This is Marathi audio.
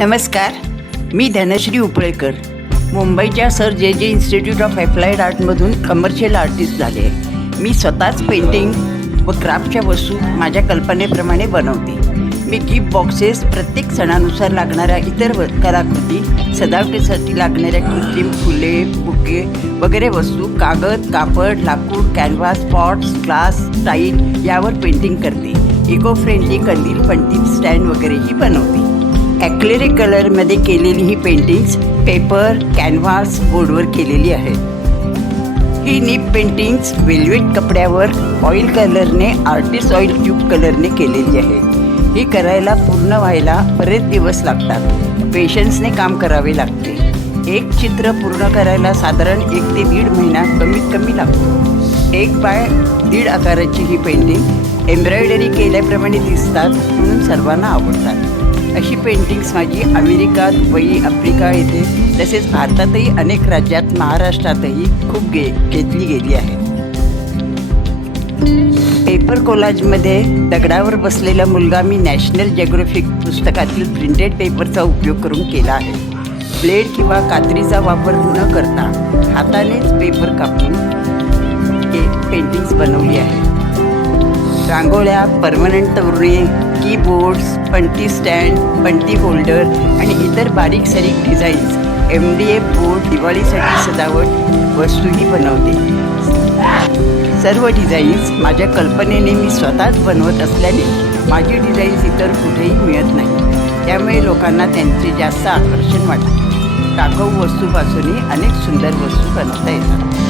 नमस्कार, मी धनश्री उपळेकर. मुंबईच्या Sir J institute of applied आर्टमधून कमर्शियल आर्टिस्ट झाले आहे. मी स्वतःच पेंटिंग व क्राफ्टच्या वस्तू माझ्या कल्पनेप्रमाणे बनवते. मी गिफ्ट बॉक्सेस, प्रत्येक सणानुसार लागणाऱ्या इतर कलाकृती, सजावटीसाठी लागणाऱ्या कृत्रिम फुले, बुके वगैरे वस्तू, कागद, कापड, लाकूड, कॅनव्हास, पॉट्स, ग्लास, टाईल यावर पेंटिंग करते. इको फ्रेंडली कंदील, पणती, स्टँड वगैरेही बनवते. ॲक्रेलिक कलरमध्ये केलेली ही पेंटिंग्स पेपर, कॅनव्हास, बोर्डवर केलेली आहेत. ही निप पेंटिंग्स वेल्वेट कपड्यावर ऑइल कलरने, आर्टिस्ट ऑइल ट्यूब कलरने केलेली आहे. ही करायला पूर्ण व्हायला बरेच दिवस लागतात. पेशन्सने काम करावे लागते. एक चित्र पूर्ण करायला साधारण 1 ते 1.5 महिना कमीत कमी लागतो. 1 बाय 1.5 आकाराची ही पेंटिंग एम्ब्रॉयडरी केल्याप्रमाणे दिसतात, म्हणून सर्वांना आवडतात. अशी पेंटिंग्स माझी अमेरिका, दुबई, आफ्रिका येथे तसेच भारतातही अनेक राज्यात, महाराष्ट्रातही खूप घेतली गेली आहे. पेपर कोलाजमध्ये दगडावर बसलेला मुलगा मी नॅशनल जिओग्राफिक पुस्तकातील प्रिंटेड पेपरचा उपयोग करून केला आहे. ब्लेड किंवा कात्रीचा वापर न करता हातानेच पेपर कापून हे पेंटिंग्स बनवली आहे. रांगोळ्या, परमनंट तोरणे, कीबोर्ड्स, पणती स्टँड, पणती होल्डर आणि इतर बारीक सारीक डिझाईन्स, MDF बोर्ड, दिवाळीसाठी सजावट वस्तूही बनवते. सर्व डिझाईन्स माझ्या कल्पनेने मी स्वतःच बनवत असल्याने माझी डिझाईन्स इतर कुठेही मिळत नाही. त्यामुळे लोकांना त्यांचे जास्त आकर्षण वाटते. टाकाऊ वस्तूपासूनही अनेक सुंदर वस्तू बनवता येतात.